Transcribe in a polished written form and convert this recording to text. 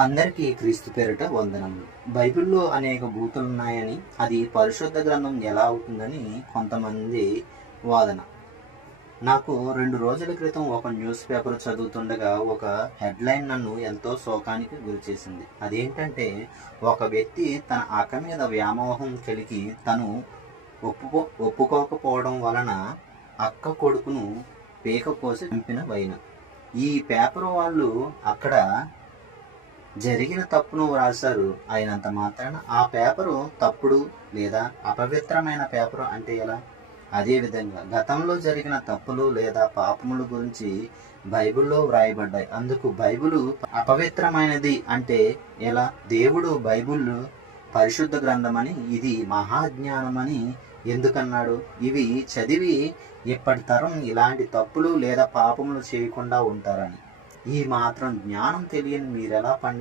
అందరికీ క్రీస్తు పేరిట వందనములు. బైబిల్లో అనేక బూతులున్నాయని, అది పరిశుద్ధ గ్రంథం ఎలా అవుతుందని కొంతమంది వాదన. నాకు 2 రోజుల క్రితం ఒక న్యూస్ పేపర్ చదువుతుండగా ఒక హెడ్లైన్ నన్ను ఎంతో శోకానికి గురిచేసింది. అదేంటంటే, ఒక వ్యక్తి తన అక్క మీద వ్యామోహం కలిగి తను ఒప్పుకోకపోవడం వలన అక్క కొడుకును పీక కోసి చంపిన వైన. ఈ పేపర్ వాళ్ళు అక్కడ జరిగిన తప్పును వ్రాశారు. అయినంత మాత్రాన ఆ పేపరు తప్పుడు లేదా అపవిత్రమైన పేపరు అంటే ఎలా? అదేవిధంగా గతంలో జరిగిన తప్పులు లేదా పాపముల గురించి బైబిల్లో వ్రాయబడ్డాయి. అందుకు బైబిలు అపవిత్రమైనది అంటే ఎలా? దేవుడు బైబిల్ పరిశుద్ధ గ్రంథమని, ఇది మహాజ్ఞానమని ఎందుకన్నాడు? ఇవి చదివి ఇప్పటి తరం ఇలాంటి తప్పులు లేదా పాపములు చేయకుండా ఉంటారని. ఈ మాత్రం జ్ఞానం తెలియని మీరెలా